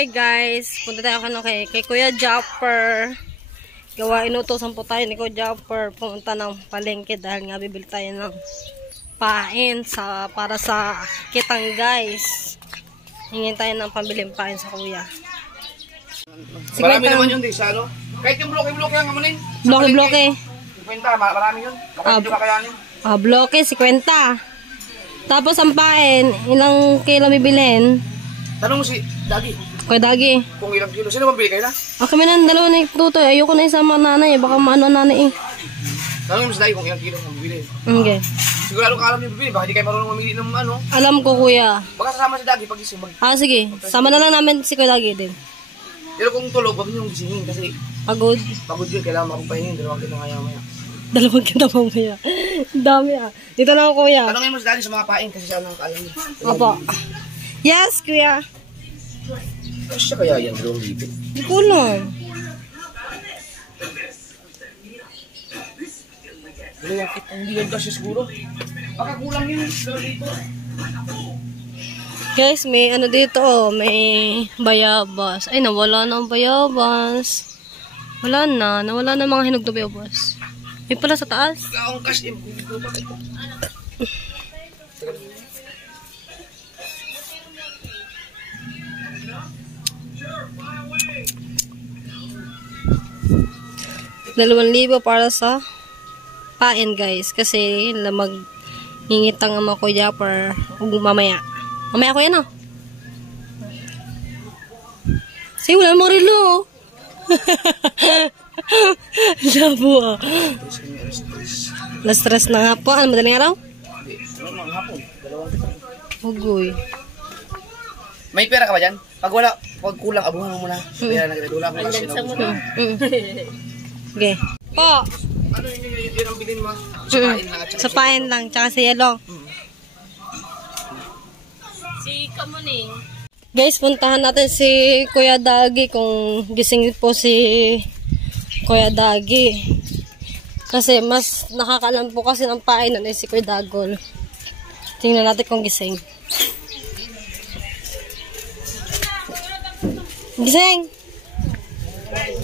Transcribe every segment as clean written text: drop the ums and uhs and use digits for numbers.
Okay guys, punta tayo kay Kuya Japper. Gawa, inutosan po tayo ni Kuya Japper pumunta ng palengke dahil nga bibili tayo ng pain para sa kitang guys. Hingin tayo ng pambiling pain sa kuya. Marami naman yun din sa ano. Kahit yung bloke-bloke lang naman yun. Bloke-bloke. 50, marami yun. Baka hindi makayanin. Bloke, 50. Tapos ang pain, ilang kilo bibilhin? Tanong mo si Dagi. Kuya Dagi. Kung ilang kilo. Sino bang bili kayo na? Kami na dalawa na itutoy. Ayoko na isama nanay. Baka maano nanay eh. Tanong mo si Dagi kung ilang kilo ang bibili. Okay. Sigurado ka alam yung bibili. Baka hindi kayo marunong mamili ng ano. Alam ko kuya. Baka sasama si Dagi pag gising. Sige. Sama na lang namin si Kuya Dagi din. Pero kung tulog, wag niyong gisingin kasi Pagod. Pagod yun. Kailangan makapahingin. Dalawang kilo maya-maya. Dalawang kita mamaya. Dami ah. Dito na ako kuya. Tanongin mo si Dagi sa mga pain kasi siya nang kaalam niya. Opo. Yes kuya. Siya kaya yan, 2,000. Hindi ko lang. Hindi yan kasi siguro. Baka kulang yun dito. Guys, may ano dito oh, may bayabas. Ay, nawala na ang bayabas. Wala na, nawala na mga hinog na bayabas. May pala sa taas. Ang cash in. $2,000 para sa pain guys. Kasi ngingitang ang mga Kuya Japper mamaya. Mamaya ko yan oh. Sige, wala namang relo. Labo ah. Last stress na nga po. Ano madaling araw? Hugoy. May pera ka ba dyan? Pag kulang, abuhan mo muna. Kaya nagdadula ko kasi na muna. Okay. Po. Ano yun ang bilhin mo? Sa pain lang. Sa pain lang, tsaka sa yellow. Si Kamuning. Guys, puntahan natin si Kuya Dagi kung gising po si Kuya Dagi. Kasi mas nakakalam po kasi ng pain nun si Kuya Dagol. Tingnan natin kung gising. Gising!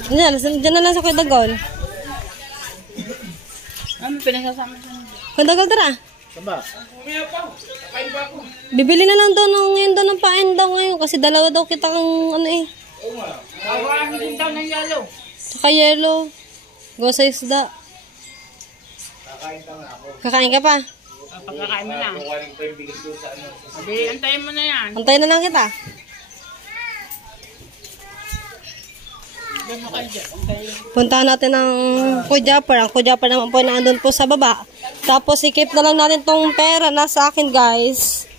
Diyan na lang sa Kuya Dagol. Ano pinasasama siya? Kuya Dagol, tara. Saba? Bibili na lang daw ng pain daw ngayon kasi dalawa daw kita ang ano eh. Awahin din daw ng yellow. Saka yellow. Go sa isda. Kakain ka pa? Pagkakain mo na. Sabi, antayin mo na yan. Antayin na lang kita. Puntahan natin ang Kuya Japper. Ang Kuya Japper naman po na andun po sa baba. Tapos ikip na lang natin tong pera na sa akin guys.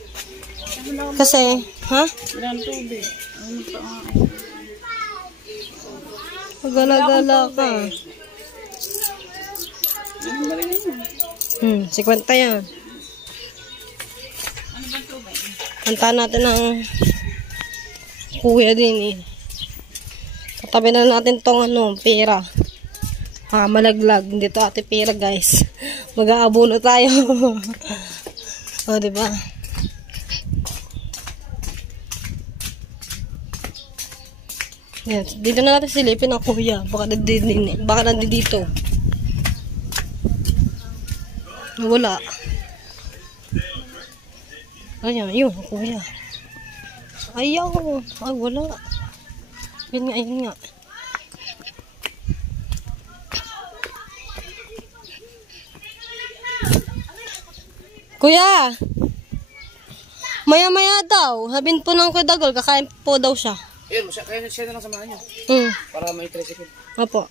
Kasi, ha? Ilang tubig. Gala-gala ka. 50 yan. Puntahan natin ang kuya din eh. Katabi na natin tong pera. Malaglag. Dito ate pera guys. Mag-aabuno tayo. O, diba? Yan. Dito na natin silipin ang kuya. Baka nandito. Wala. Ayan, yun, kuya. Ayaw. Ay, wala. Yun nga. Kuya! Maya-maya daw. Sabihin po ng Kuya Dagol, kakain po daw siya. Ayun, kaya siya na lang samahan niyo. Para may tricycle. Opo.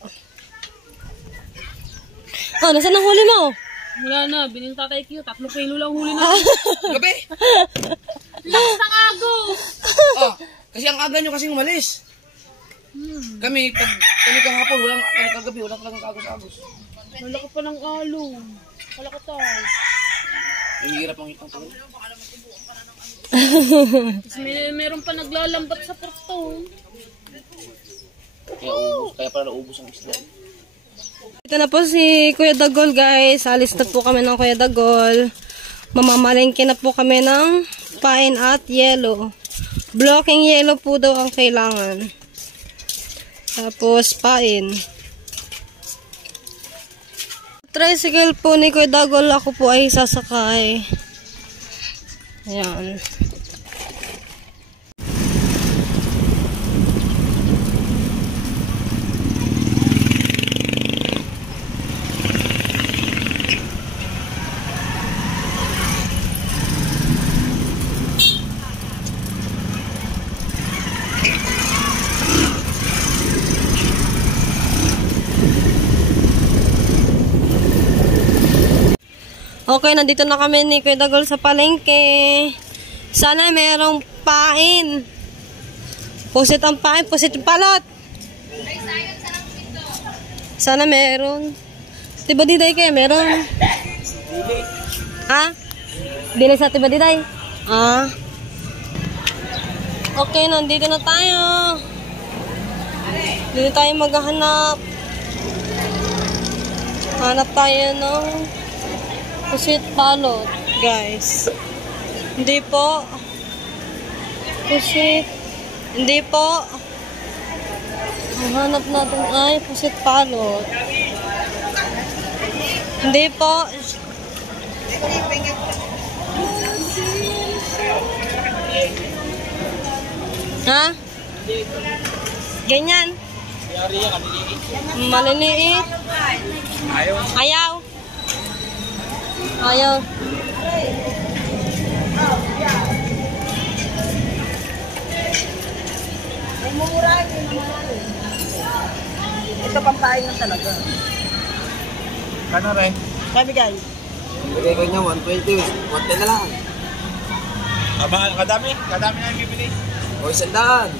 Nasaan ang huli mo? Wala na, bining tatay Q. 3 kilo lang huli na. Gabi! Lakas ng agos! Kasi ang aga nyo kasing umalis. Kami kahapon, kami kagabi, walang agos-agos. Wala ka pa ng along. Wala ka tayo. Ang hirap ang itang tuloy. Kasi meron pa naglalambat sa porto. Kaya pala naubos ang isla. Ito na po si Kuya Dagol guys. Alis na po kami ng Kuya Dagol. Mamamalengke na po kami ng pain at yellow. Blocking yellow po daw ang kailangan. Tapos, pain. Tricycle po ni Kuya Dagol, ako po ay sasakay. Ayan. Okay, nandito na kami ni Kuya Dagol sa palengke. Sana merong pain. Pusit ang pain, pusit yung palot. Sana meron. Tiba diday kayo, meron. Ha? Dili sa tiba diday? Ah. Okay, nandito na tayo. Dito tayo maghahanap. Hanap tayo ng pusit palot, guys. Hindi po. Pusit. Hindi po. Ang hanap natin ay pusit palot. Hindi po. Ha? Ganyan. Maliliit. Ayaw. Ayaw. Ito pampain lang talaga. Kano rin? Sabi guys. Bigay ko niya 120. 110 na lang. Kadami na yung bibili. O, 100.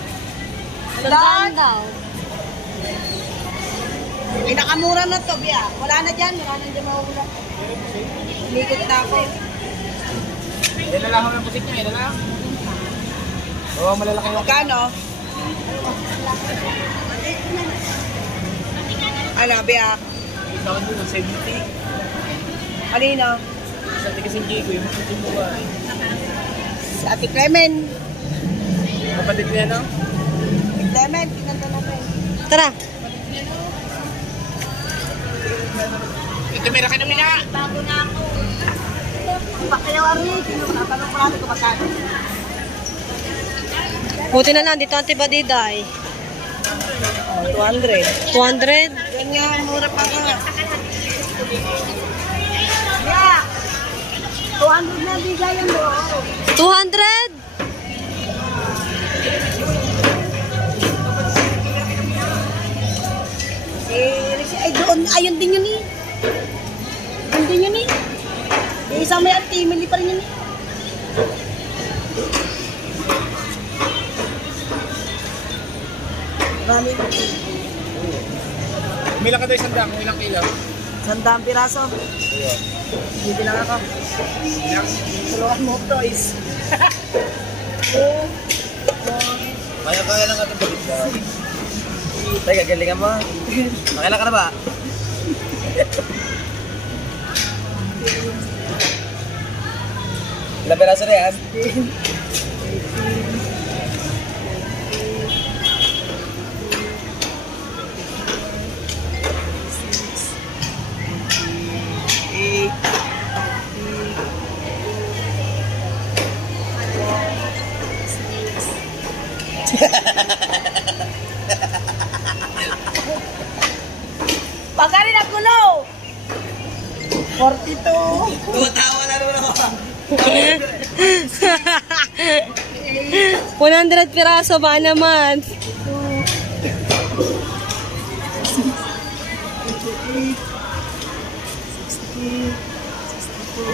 Sandaan daw. Pinakamura na to, Bia. Wala na dyan mawala. Umikot na ako. Yan na lang ang pusit niya, yan na lang. Oo, malalaki yung Magkano? Ano, Bia? Ito ako dun, 70. Kanino? Sa tigasin Jigo, yung pusit mo ba? Sa Ate Clemen. Kapatid niya, no? Ate Clemen, pinanda namin. Tara. Ito, may laki namin na. Bago na ako. Pakilawan rin. Tanong ko natin kung magkano. Buti na lang, dito ang tiba diday. 200. 200? Yan nga, mura pa nga. Yeah. 200 na bigay yan doon. 200? Ay doon, ayun din yun eh. Ayun din yun eh. Yung isang may anti-mili pa rin yun eh. Marami. Umilang ka doon isang dang, ilang kilo? 100 piraso. Hindi lang ako. Ilang? Tulungan mo toys. Kaya lang ating balik ba? Teka, galingan mo. Makailan ka na ba? Ilang peraso na yan? Pagkali na gulo! 42. Tumatawa na naman ako. 100 piraso ba naman?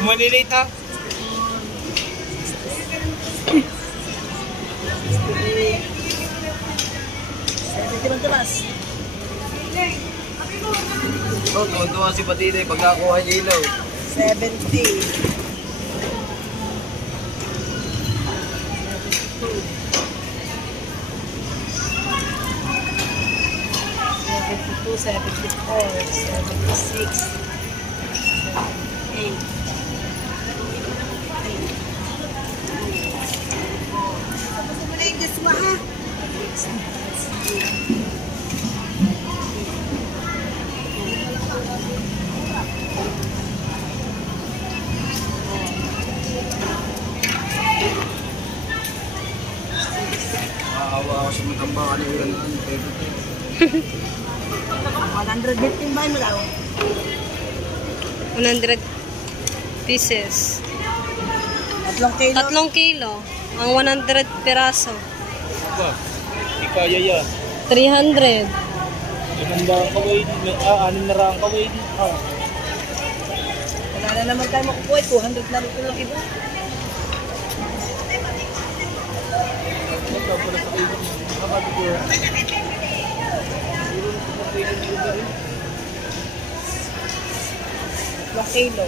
Umalilate ha? Oh, tuwa si Patine pag nakuha niya ilaw. 70. 72, 74, 76, 78. Gusto mo na yung kaswa ha. Maawa ako sa matambakan ng ulan. 115 ba mo daw? 100 pieces. 3 kilo. 3 kilo. Ang 100 piraso. Ba? Ikaya yan. 300. 6 na kaway. 6 na rang kaway. Wala na naman tayo makukuha. 200 na rin lang iba. Ilang kilo.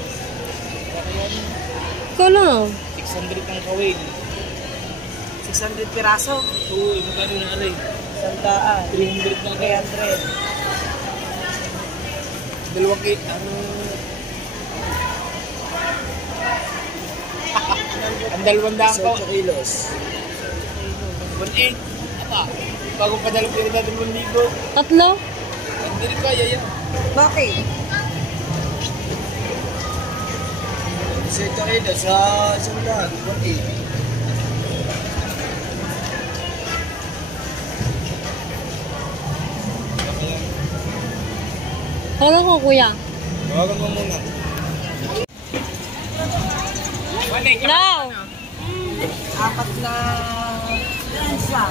Ikaw lang. 600 ang kaway. 600 piraso. Oo, magkano na alay? Sandaan. 300 na kaya. 300. Dalawang ang 200 ko. 18 kilos. 1.8. Apa? Bago padala ko yung 1,000. Tatlo? Hindi rin kaya yan. Bakit? 18 kilos sa isang daan. 1.8. Ano ko, kuya? Tawagan mo muna. No! 4 na isa.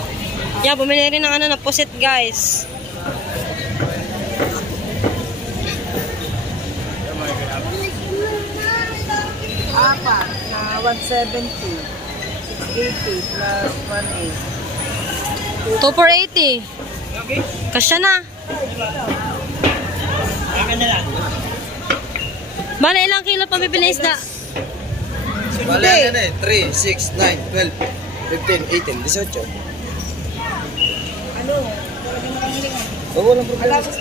Yeah, bumili rin ng ano na pusit, guys. Apat na 170. 680 plus 2 for 80. Kasya na. Bala, ilang kilo pa bibili isda? Wala yan eh. 3, 6, 9, 12, 15, 18, 18. 8. Ano? Talaga makahilingan. Oo, walang problema. Alas.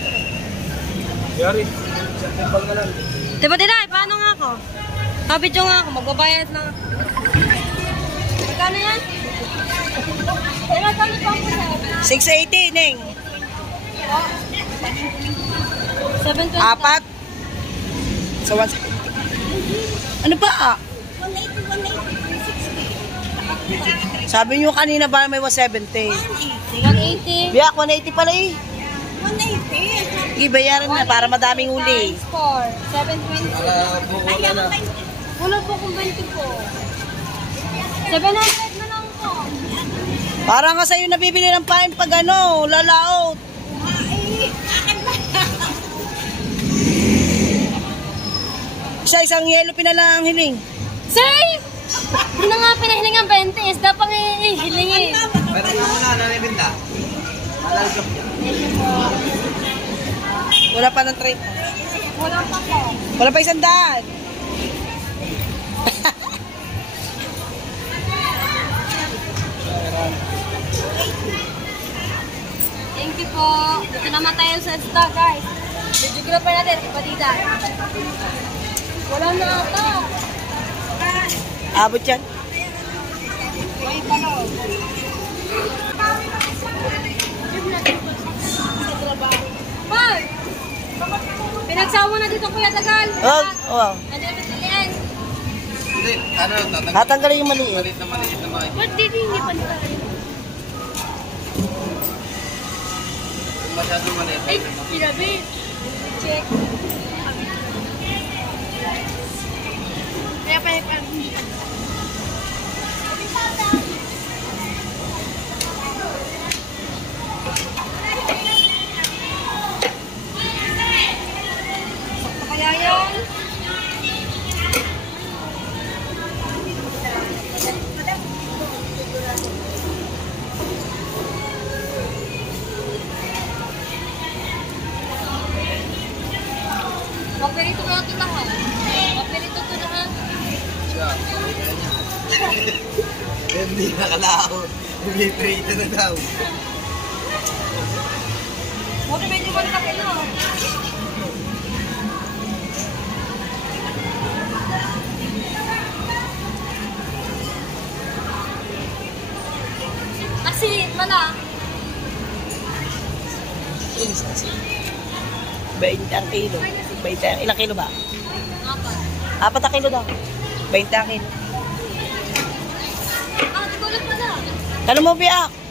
Yari. Diba, Diday? Paano nga ako? Kabidyo nga ako. Magbabayad na ako. Magkano yan? Magkano pa ako sa 680, Neng. 720. Apat. Sa 170. Ano ba? Sabi nyo kanina ba may 170? 180. Biyak, 180 pala eh. 180. Ibayaran na para madaming uli. 4. 720. Wala na. Wala po kung 20 po. 700 na lang po. Parang ka sa'yo nabibili ng pain pag ano, lalaot. Isang yelo pinalang hiling. Sir! Hindi na nga pinahiling ang 20. Isda pang hihilingin. Pero nga muna, nanibinda. Malalagap niya. Wala pa ng 3. Wala pa po. Wala pa 100. Thank you po. Dito naman tayo sa isda, guys. Videographer natin, kapatida. Wala na ata. Abot yan. May palo. Pag! Pinagsawa na dito, Kuya Tagal. Oh, wow. Ano yung pagkilian? Hindi, ano, tatanggalin. Tatanggalin yung maliit. Maliit na mga. Ba't hindi pa nila? Masyadong maliit. Ay, pinabi. Check. Kaya pa. Kaya yan. Papirito ko ito lang ha. Papirito ito na ha. Siya. Hindi nakalao. Mag-trade na daw. Buti medyo malaki na. mais asin. 20 ang kilo. 20, ilang kilo ba? 4 na kilo daw. 20 ang kilo. Tanong mo, Biak.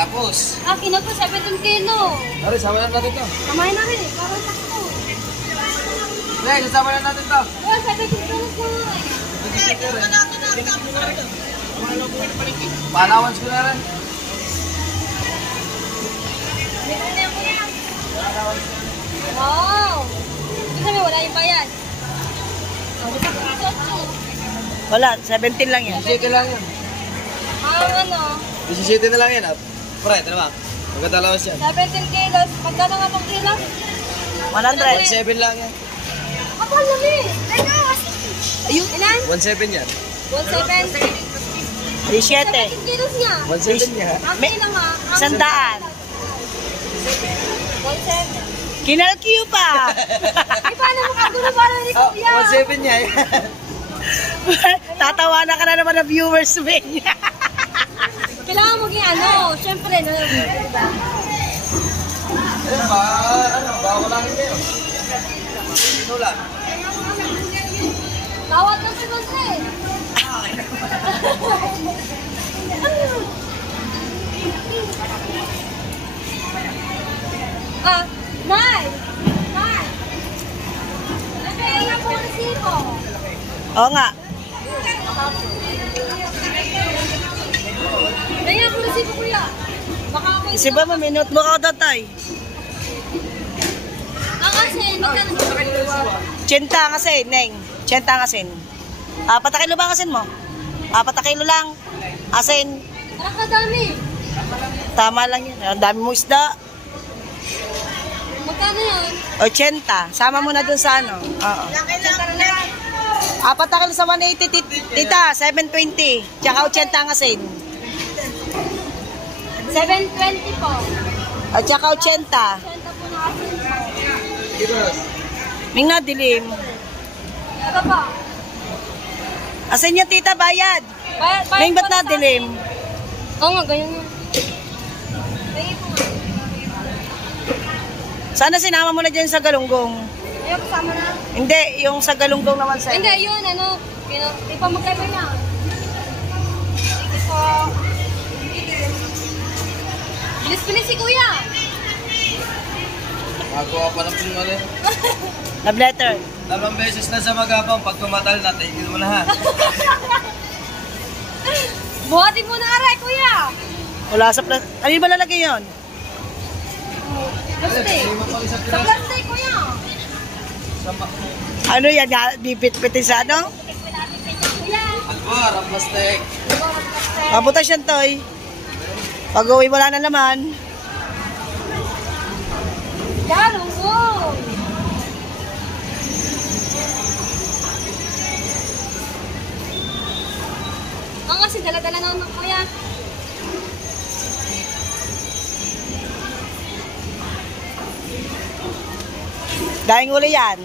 Tapos. Akin ako, 17 kilo. Ari, sama na natin to. Kamain na rin, parang takto. Nay, sama na natin to. Oh, 17 kilo po. Palawans ko na rin. Wow! Kasi may wala yung bayad. Wala, 17 lang yan. 17 lang yan. Ang ano, 17 na lang yan. Pre, ito naman. Magkatalawas yan. 17 kilos. Magkano nga itong kilo? 100. 17 lang yan. Ako, lami. Ayun. Ilan? 17 yan. 170. 17. 17 kilos niya. 17 niya. Ang kilo nga. 100. 170. Kinalkiyo pa. Eh, paano mo kagulo para ni Kuya? 17 niya. Tatawanan ka na naman ng viewers mo. Kailangan mo ano, syempre, no? Ayun ba? Ano? Bawalangin kayo. Sino lang? Bawat ng pinonse. Ah, Nay! Nay! Nagkaya nga po ang resibo. Oo nga. Kaya po resibo, Kuya. Baka ako Kasi ba, maminot mo ka tatay? Ang asin, magkano sa Tiyenta ang asin, Neng. Tiyenta ang asin. 4 na kilo ba ang asin mo? 4 na kilo lang. Asin. Nakakadami. Tama lang yan. Ang dami mo isda. Magkano yan? 80. Sama mo na dun sa ano. Oo. 4 na kilo sa 180, tita. 720. Tsaka 80 ang asin. 720 po. At tsaka 80. 80 po na asin po. Ming na, dilim. Ito po. Asin niya, tita, bayad. Bayad Ming, ba't po na sa asin. dilim? Oo nga, ganyan nga. Tingin po nga. Sana sinama mo na dyan sa galunggong. Ayaw, kasama na. Hindi, yung sa galunggong naman sa Hindi, yun, ano. Ipamagkaiba niya. Sige po. Bilis-bilis si Kuya. Magawa pa na po mali. Love letter. 2 beses na sa magapang. Pag tumatal na, tigil mo na ha. Buhatin mo na aray, Kuya. Wala sa plastic. Ano yung ba lalagay yun? Plastic. Sa plastic, Kuya. Ano yan? Bipit-pitin sa ano? Kuya. Albar, ang plastic. Mabutas yan, Toy. Pag uwi, wala na naman. Yan, oo. Ang kasi dala-dala na ng Kuya. Daing uli yan.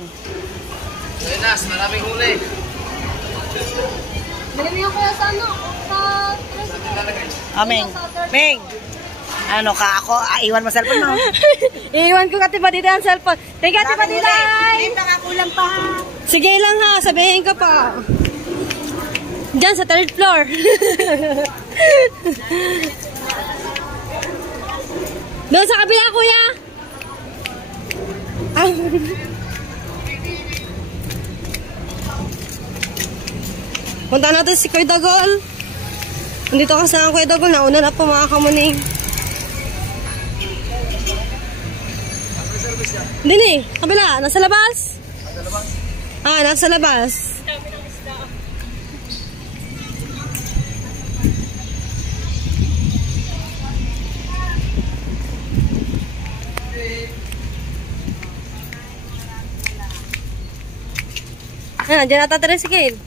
Buenas, maraming huli. Dali mo yung Kuya sa ano? Sa tricycle. Aming. Ming. Ano ka ako? Iwan mo cellphone mo. Iiwan ko Ate Badita ang cellphone. Thank you, Ate Badita. May nakakulang pa. Sige lang ha, sabihin ko pa. Diyan sa 3rd floor. Doon sa kabila, Kuya. Punta natin si Kuya Dagol. Nandito ka sa Kuya Dagol. Nauna na po mga kamuning. Hindi ni, kabila. Nasa labas? Nasa labas. Diyan nata tricycle.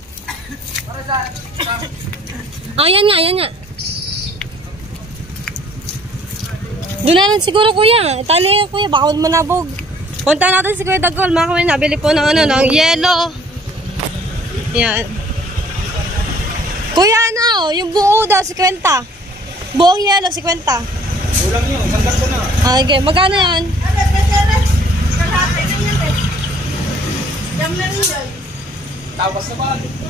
Yan nga. Doon na rin siguro, Kuya. Itali, Kuya. Baka manabog. Punta natin si Kuya Dagol. Mga kami, nabili po ng yelo. Yan. Kuya, ano? Yung buo daw, 50. Buong yelo, 50. Ulang yun, sanggal ko na. Okay, magkano yan? Tapos na ba?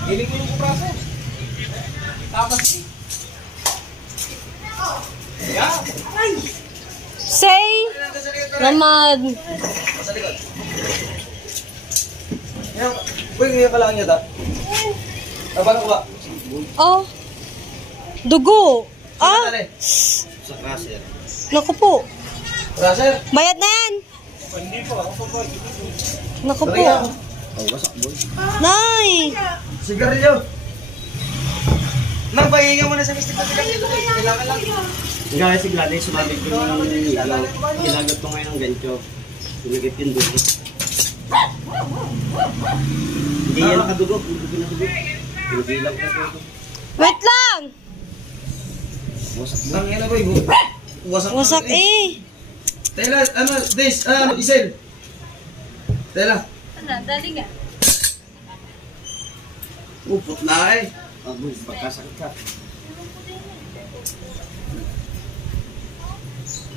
Hiling mo yung kupraso. Tapos eh. Yeah. Say naman. Uy, ngayon ka lang niya ta. Paano ko ba? Oh. Dugo. Ah, Sa crusher. naku po. Crusher? Bayad na yan. Hindi po, ako po. Naku po. Oh, wasak boy. Nay. Sigarilyo. Nang pahinga mo na sa mistik na sigarilyo. Kailangan lang. Kaya si Gladys, sumabit ko ng ilaw. Ginagat ko ngayon ng gancho. Sumigit yung dugo. Hindi yan nakadugo. Hindi dugo. Hindi lang kasi. Wait lang. Wasak mo. Nang ina boy. Wasak. Wasak eh. Tela, ano, this, Isel. Tela. Ano, dali nga. Upot na eh. Aboy, pagkasakit ka.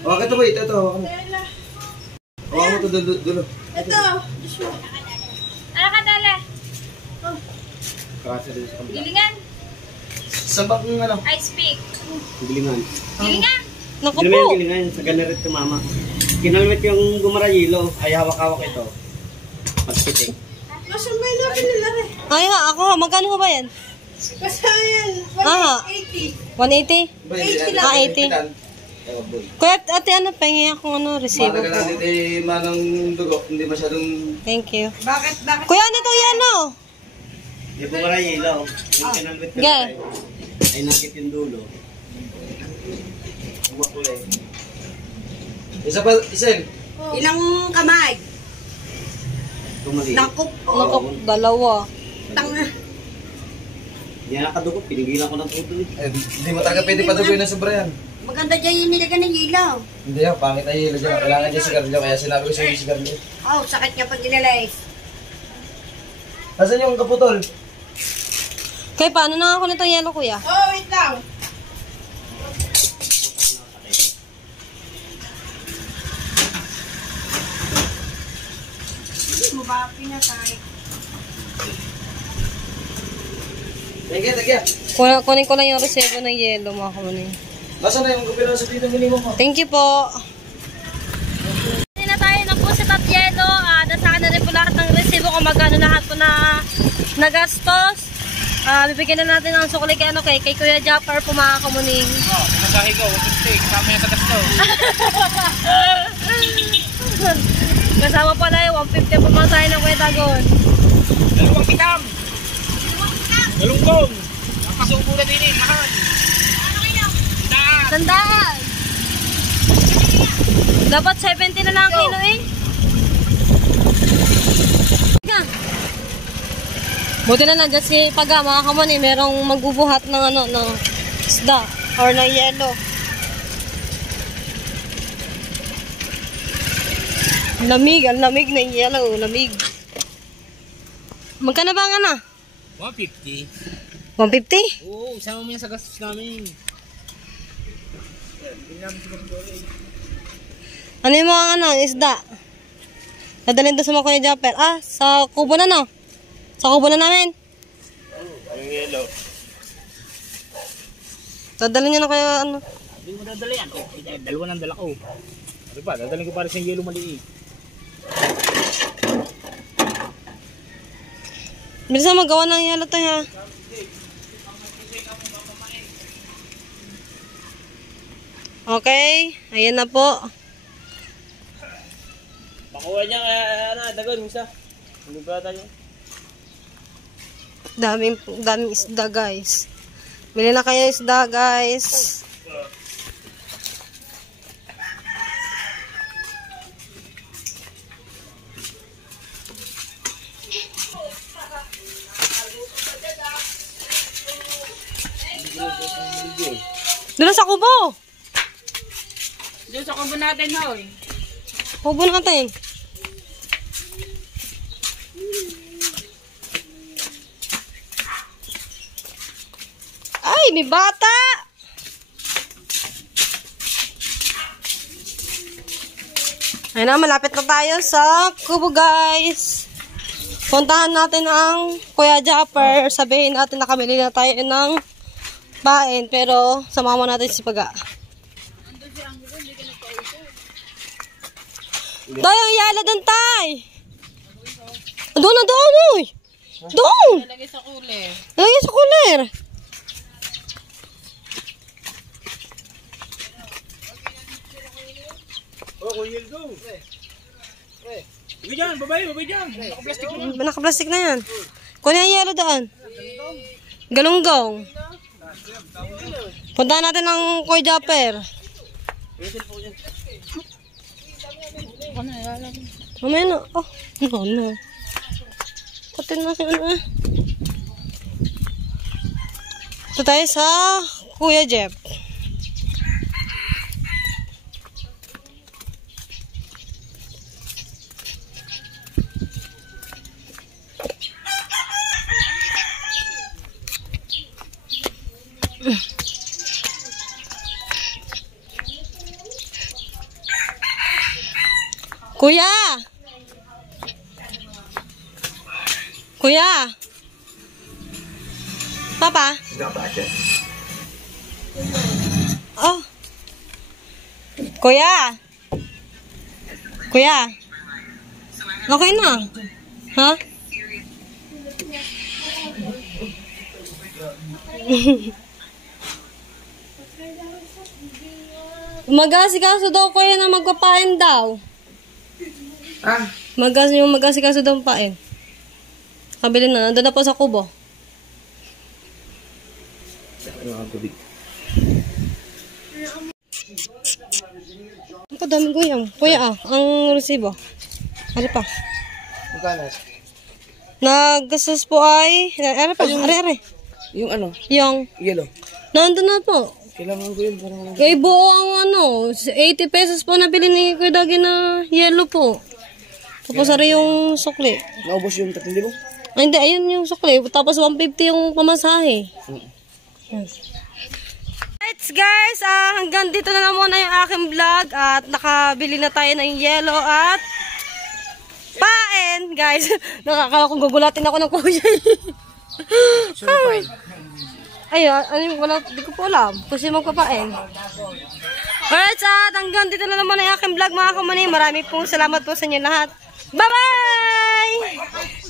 Hawakan ito boy, ito. Hawakan mo. Hawakan mo ito, dulo. Ano ka dala? Crusher din sa kabila. Gilingan? Sabak ng ano. I speak. Gilingan. Gilingan? Naku Gilingan po. yung gilingan sa ganarit ko mama. Kinalmit yung gumarayilo. Ay hawak-hawak ito. Pagpitik. Ay ha, ako. Magkano ba yan? Ah, 180? Ah, 80. Kuya, ate, ano, pengi akong ano, resibo Mahalaga lang po. dito eh, manang dugo. Hindi masyadong... Thank you. Bakit? Kuya, ano to yan, no? Yung gumarayilo. Yung kinalmit ko Yeah. ay nakit yung dulo. Huwag ko eh. Isa pa, Isel. Ilang kamay? Tumali. Naku. Naku, dalawa. Tanga. Hindi na nakadugo. Pinigilan ko ng tuto. Hindi mo talaga pwede padugoy na sobra yan. Maganda dyan yung nilagyan ng ilaw. Hindi yan, pangit ay hilo dyan. Kailangan dyan sigarilyo, kaya sinabi ko sa'yo yung sigarilyo. Oh, sakit niya pag inalays. Nasaan yung kaputol? Kaya paano na ako nito yelo, kuya? Oh, wait lang. Hindi mo ba pinatay? Tagya. Kunin ko lang yung resibo ng yelo, mga kamunin. Nasaan na yung gupilo sa dito minimum mo? Thank you po. Hindi na tayo ng pusit at yelo. Nasa na rin po lahat ng resibo kung magkano lahat po na nagastos. Bibigyan na natin ng sukli kay, kay Kuya Japper po, mga kamuning. Oh, masahe ko, 150. Kasama yan sa gasto. Kasama pala yung 150 pumasahe ng Kuya Dagon. Dalawang kitang. Dalunggong. Ang pasubo na din eh, mahal. Daan. Sandaan! Dapat 70 na lang ang kilo eh. Nga. Buti na nandiyan si Paga, mga kamon eh. Merong magbubuhat ng ano, ng isda or ng yelo. Lamig, ang lamig ng yelo, lamig. Magkano ba nga na? 150. 150? Oo, isama mo yan sa gastos namin. Ano yung mga ano, isda? Dadalhin doon sa mga Kuya Japper. Sa kubo na no? Sa kubo na namin. Yung yellow. Dadalhin niya na kaya ano. Hindi mo dadala yan. Oh, dalawa ng dala ko. Ano ba, dadalhin ko para sa yellow maliit. Bilisan magawa ng yelo tayo ha. Okay, ayan na po. Makuha niya kaya ano, dagon isa. Hindi ba tayo? Daming isda guys. Bili na kayo isda guys. Doon sa kubo. Doon sa kubo natin, hoy. Kubo natin. may bata! Ayun na, malapit na tayo sa Kubo, guys. Puntahan natin ang Kuya Japper. Sabihin natin nakabili na tayo ng pain, pero samahan natin si Paga. Tay, ang yala doon, tay! Doon na doon, uy! Doon! Lagay sa cooler. Lagay sa cooler. Oh, kunyil go. Babay dyan, babay dyan. Naka-plastic na. Naka-plastic na yan. Kunin yung yelo doon. Galunggong. Puntahan natin ang Kuya Japper. Mamaya na. Oh, no. Pati na si ano eh. Ito tayo sa Kuya Jeff. Kuya! Kuya! Papa? Oh! Kuya! Kuya! Okay na. Ha? Mag-asikaso daw kuya na magpapain daw. Ah, Mag-asikaso daw pain. Kabili na. Nandun na po sa kubo. Ang kadaming guyang. Kuya ang resibo. Ano pa? magkano? Naggastos po ay... Are pa, are. Yung ano? Yung... Yellow. Nandun na po. Kailangan ko yun. Parang... Kay buo ang 80 pesos po nabili ni Kuya Dagi na yellow po. Tapos ari yung sukli. Naubos yung 3,000? Ay, hindi, ayun yung sukli. Tapos 150 yung pamasahe. Right guys, hanggang dito na lang muna yung aking vlog. At nakabili na tayo ng yellow at pain. Guys, nakakala kong gugulatin ako ng kuya. Ay, wala, di ko po alam. Kasi magpapain. Alright, at hanggang dito na naman ang aking vlog mga kumani. Maraming pong salamat po sa inyo lahat. Bye-bye!